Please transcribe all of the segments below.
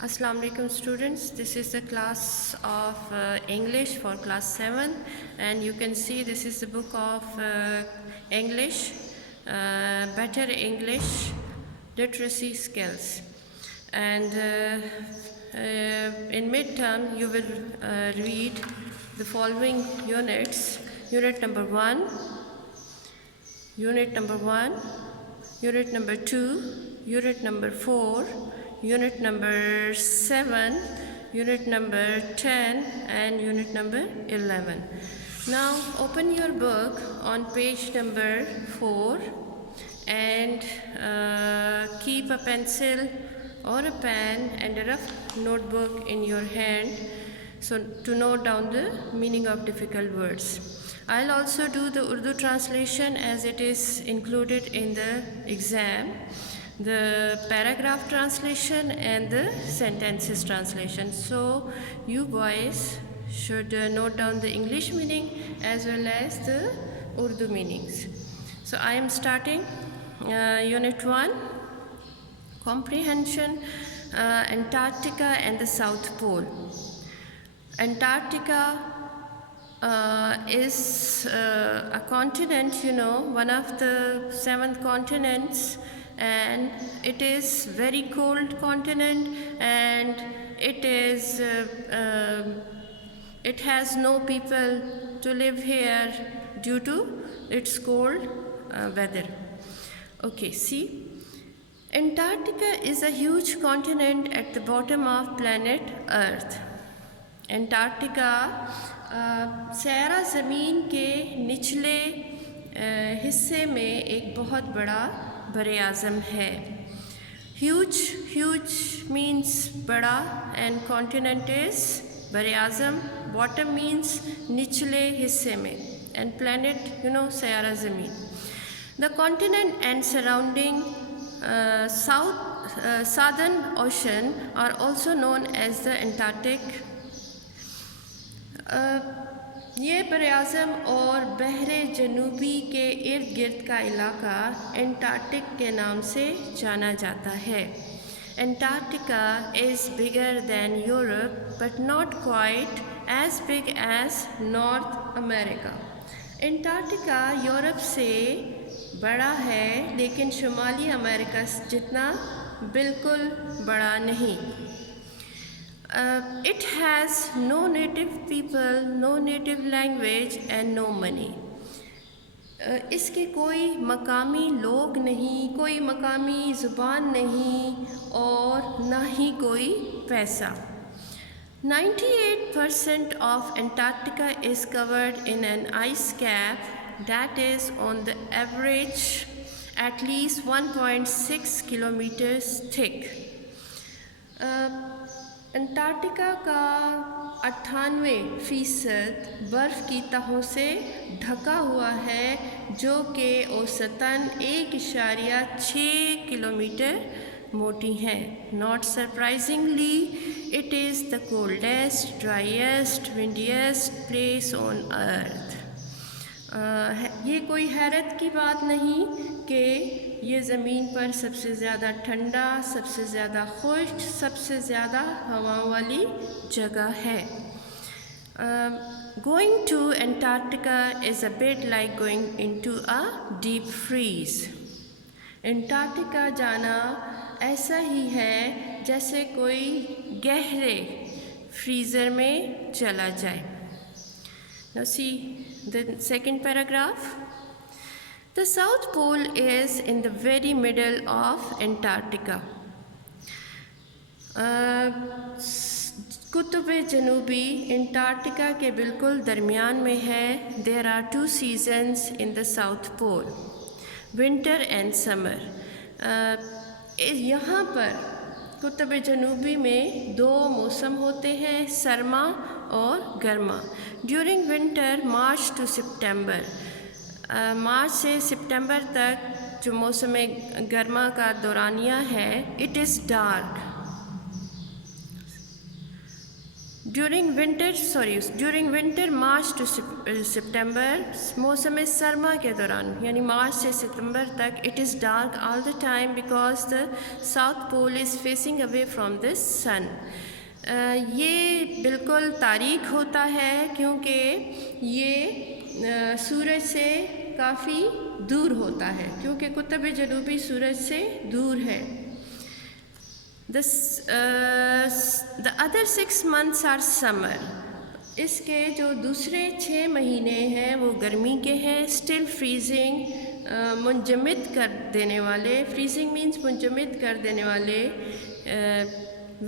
Assalamu alaikum students, this is the class of English for class 7 and you can see this is the book of English, Better English Literacy Skills, and in midterm you will read the following units: unit number 1, unit number 1, unit number 2, unit number 4, unit number 7, unit number 10 and unit number 11. Now open your book on page number 4 and keep a pencil or a pen and a rough notebook in your hand so to note down the meaning of difficult words. I'll also do the Urdu translation as it is included in the exam, the paragraph translation and the sentences translation. So you boys should note down the English meaning as well as the Urdu meanings. So I am starting unit 1, comprehension, Antarctica and the South Pole. Antarctica is a continent, one of the 7 continents, and it is very cold continent, and it has no people to live here due to its cold weather. Okay, see, Antarctica is a huge continent at the bottom of planet Earth. Antarctica सैरा ज़मीन के निचले हिस्से में एक बहुत बड़ा बरे-आज़म है. ह्यूज मीन्स बड़ा एंड कॉन्टिनेंट इज़ बरे-आज़म. बॉटम मीन्स निचले हिस्से में एंड प्लैनेट सैरा ज़मीन. The continent and surrounding southern ocean are also known as the Antarctic. ये बरे-आज़म और बहरे जनूबी के इर्द गिर्द का इलाका एंटार्क्टिक के नाम से जाना जाता है. Antarctica is bigger than Europe but not quite as big as North America. Antarctica Europe से बड़ा है लेकिन शुमाली अमेरिका जितना बिल्कुल बड़ा नहीं. It has no native people, no native language and no money. इसके कोई मकामी लोग नहीं, कोई मकामी ज़ुबान नहीं और ना ही कोई पैसा. 98% of Antarctica is covered in an ice cap that is on the average at least 1.6 kilometers thick. Antarctica का 98% बर्फ़ की तहों से ढका हुआ है जो कि औसतन 1.6 किलोमीटर मोटी है. Not surprisingly it is the coldest, driest, windiest place on earth. ये कोई हैरत की बात नहीं कि ये ज़मीन पर सबसे ज़्यादा ठंडा, सबसे ज़्यादा खुश्क, सबसे ज़्यादा हवाओं वाली जगह है. Going to Antarctica is a bit like going into a deep freeze. Antarctica जाना ऐसा ही है जैसे कोई गहरे फ्रीज़र में चला जाए. Now see the second paragraph. The South Pole is in the very middle of Antarctica. Qutub जनूबी एंटार्क्टिका के बिल्कुल दरमियान में है. There are 2 seasons in the South Pole, winter and summer. यहाँ पर कुतुब जनूबी में 2 मौसम होते हैं, सरमा और गर्मा. During winter March to September, मार्च से सितंबर तक जो मौसम गर्मा का दौरानिया है, it is dark. During winter March to September, मौसम सरमा के दौरान यानी मार्च से सितंबर तक, it is dark all the time because the South Pole is facing away from the sun. ये बिल्कुल तारीख होता है क्योंकि ये सूरज से काफ़ी दूर होता है, क्योंकि कुतुब जनूबी सूरज से दूर है। The other 6 months are summer. इसके जो दूसरे 6 महीने हैं वो गर्मी के हैं। स्टिल फ्रीजिंग, मुंजमद कर देने वाले, फ्रीजिंग मीन्स मुंजमद कर देने वाले।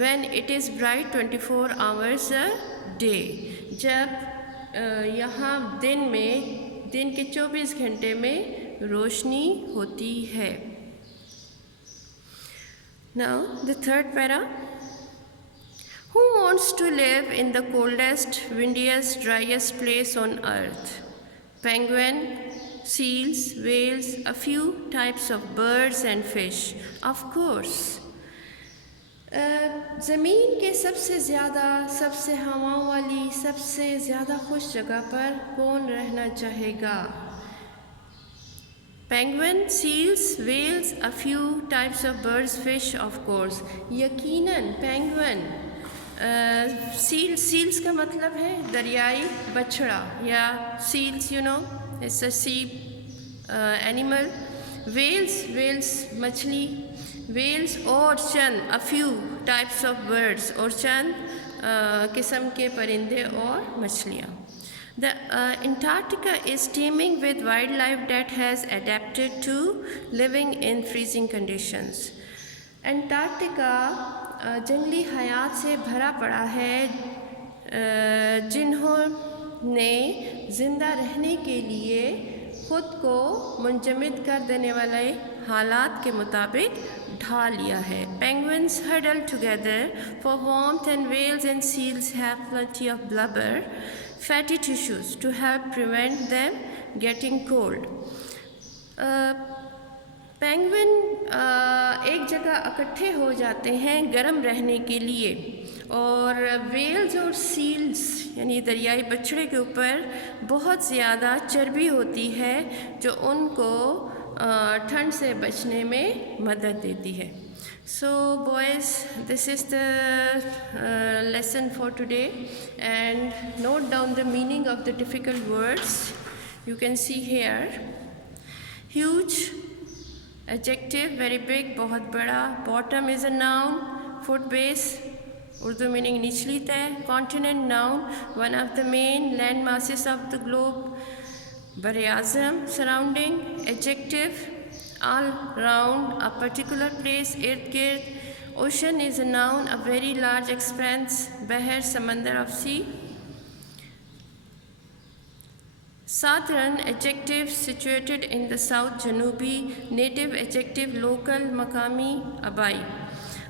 When it is bright 24 hours a day, जब यहाँ दिन के 24 घंटे में रोशनी होती है। Now the third para. Who wants to live in the coldest, windiest, driest place on earth? Penguin, seals, whales, a few types of birds and fish. Of course. ज़मीन के सबसे ज़्यादा, सबसे हवाओं वाली, सबसे ज़्यादा खुश जगह पर कौन रहना चाहेगा? Penguin, seals, whales, a few types of birds, fish, of course. यकीनन penguin, seals का मतलब है दरियाई बछड़ा या seals, you know, it's a sea animal. Whales मछली, whales और चंद, a few types of birds, और चंद किस्म के परिंदे और मछलियाँ। The Antarctica is teeming with wildlife that has adapted to living in freezing conditions. Antarctica जंगली हयात से भरा पड़ा है जिन्होंने ज़िंदा रहने के लिए खुद को मुंजमद कर देने वाले हालात के मुताबिक ढा लिया है। Penguins huddle together for warmth and whales and seals have plenty of blubber, fatty tissues to help prevent them getting cold. Penguin एक जगह इकट्ठे हो जाते हैं गर्म रहने के लिए, और वेल्स और सील्स यानी दरियाई बछड़े के ऊपर बहुत ज़्यादा चर्बी होती है जो उनको ठंड से बचने में मदद देती है। So boys, this is the lesson for today, and note down the meaning of the difficult words. You can see here. Huge, adjective, very big, बहुत बड़ा. Bottom is a noun. Foot base, Urdu meaning निचली तह. Continent, noun, one of the main land masses of the globe. Bar-e-Azam, surrounding. Adjective, all round, a particular place, ird-gird. Ocean is a noun, a very large expanse, bahar, samandar of sea. Southern, adjective, situated in the south, janubi. Native, adjective, local, makami, abai.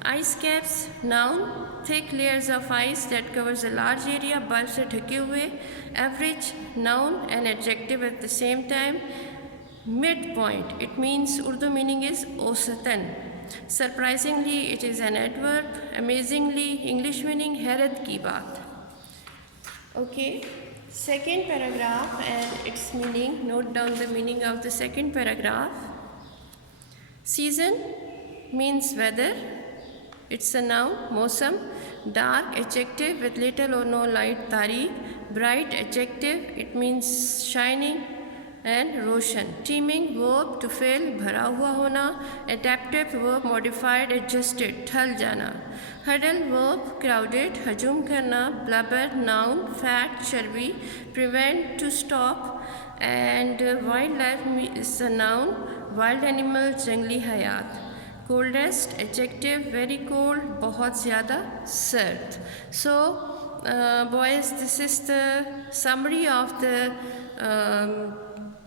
Ice caps, noun, thick layers of ice that covers a large area, बर्फ से ढके हुए. Average, noun and adjective at the same time. Midpoint, it means, Urdu meaning is औसतन. Surprisingly, it is an adverb. Amazingly, English meaning हैरत की बात. Okay, second paragraph and its meaning. Note down the meaning of the second paragraph. Season means weather. It's a noun. मौसम. Dark, adjective with little or no light, तारीख. Bright, adjective, it means shining. And Roshan. Teeming, verb, to fill, भरा हुआ होना. Adaptive, verb, modified, adjusted, ढल जाना. Huddle, verb, crowded, हजूम करना. Blubber, noun, fat, चर्बी. Prevent, to stop. And wildlife is a noun, wild animal, जंगली हयात. Coldest, adjective, very cold, बहुत ज़्यादा सर्द. So boys, this is the summary of the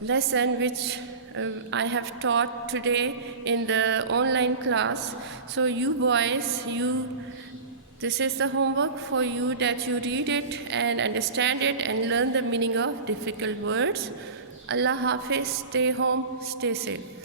lesson which I have taught today in the online class. So you boys, this is the homework for you, that you read it and understand it and learn the meaning of difficult words. Allah Hafiz, stay home, stay safe.